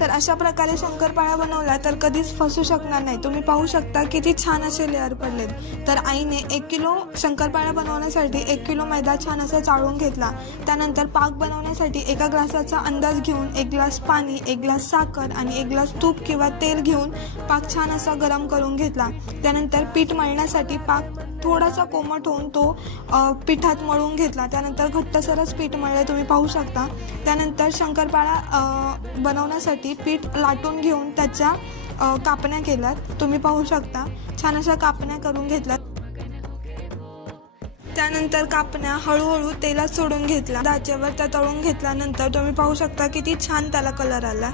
तर अशा प्रकारे शंकरपाळ्या बनवला तर कधीच फसू शकणार नाही। तुम्ही पाहू शकता किती छान असे लेअर पडलेत। तर आईने 1 किलो शंकरपाळ्या बनवण्यासाठी 1 किलो मैदा छान असा चाळून घेतला। त्यानंतर पाक बनवण्यासाठी एका ग्लासाचा अंदाज घेऊन 1 ग्लास पाणी, 1 ग्लास साखर आणि 1 ग्लास तूप किंवा तेल घेऊन पाक छान असा गरम करून घेतला। त्यानंतर पीठ मळण्यासाठी पाक थोडासा कोमट होऊन तो पिठात मळून घेतला। त्यानंतर घट्टसरच पीठ मळले, तुम्ही पाहू शकता। त्यानंतर शंकरपाळा बनवण्यासाठी पीठ लाटून घेऊन त्याच्या कापण्या केल्यात, तुम्ही पाहू शकता। छान अशा कापण्या करून घेतल्यात। त्यानंतर कापण्या हळूहळू तेलात सोडून घेतला, धाचेवर त्या तळून घेतल्यानंतर तुम्ही पाहू शकता किती छान त्याला कलर आला।